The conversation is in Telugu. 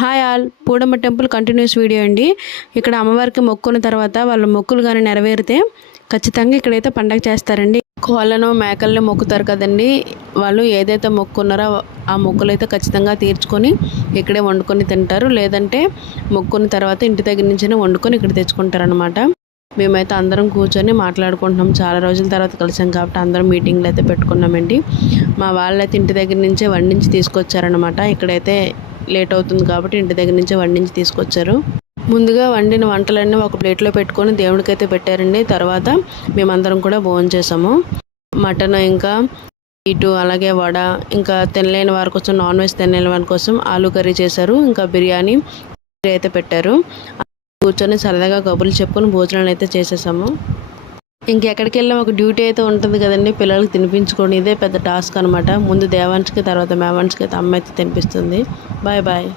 Hi all, Poodamma temple continuous video అండి. ఇక్కడ అమ్మవారికి మొక్కున్న తర్వాత వాళ్ళ మొక్కులు కానీ నెరవేరితే ఖచ్చితంగా ఇక్కడైతే పండగ చేస్తారండి. కోళ్ళను మేకల్ని మొక్కుతారు కదండి, వాళ్ళు ఏదైతే మొక్కున్నారో ఆ మొక్కులు అయితే ఖచ్చితంగా తీర్చుకొని ఇక్కడే వండుకొని తింటారు. లేదంటే మొక్కున్న తర్వాత ఇంటి దగ్గర నుంచే వండుకొని ఇక్కడ తెచ్చుకుంటారనమాట. మేమైతే అందరం కూర్చొని మాట్లాడుకుంటున్నాం. చాలా రోజుల తర్వాత కలిసాం కాబట్టి అందరం మీటింగ్లు అయితే పెట్టుకున్నామండి. మా వాళ్ళైతే ఇంటి దగ్గర నుంచే వండించి తీసుకొచ్చారనమాట. ఇక్కడైతే లేట్ అవుతుంది కాబట్టి ఇంటి దగ్గర నుంచే వండించి తీసుకొచ్చారు. ముందుగా వండిన వంటలన్నీ ఒక ప్లేట్లో పెట్టుకొని దేవుడికి అయితే పెట్టారండి. తర్వాత మేమందరం కూడా భోజనం చేసాము. మటన్, ఇంకా ఇటు అలాగే వడ, ఇంకా తినలేని వారి కోసం, నాన్ వెజ్ తినలేని వారి కోసం ఆలూ కర్రీ చేశారు. ఇంకా బిర్యానీ అయితే పెట్టారు. కూర్చొని సరదాగా కబుర్లు చెప్పుకొని భోజనాలు అయితే చేసేసాము. ఇంకెక్కడికి వెళ్ళినా ఒక డ్యూటీ అయితే ఉంటుంది కదండి, పిల్లలకి తినిపించుకోండి. ఇదే పెద్ద టాస్క్ అనమాట. ముందు దేవాన్స్కి, తర్వాత మేవాన్స్కి అయితే అమ్మ అయితే తినిపిస్తుంది. Bye bye.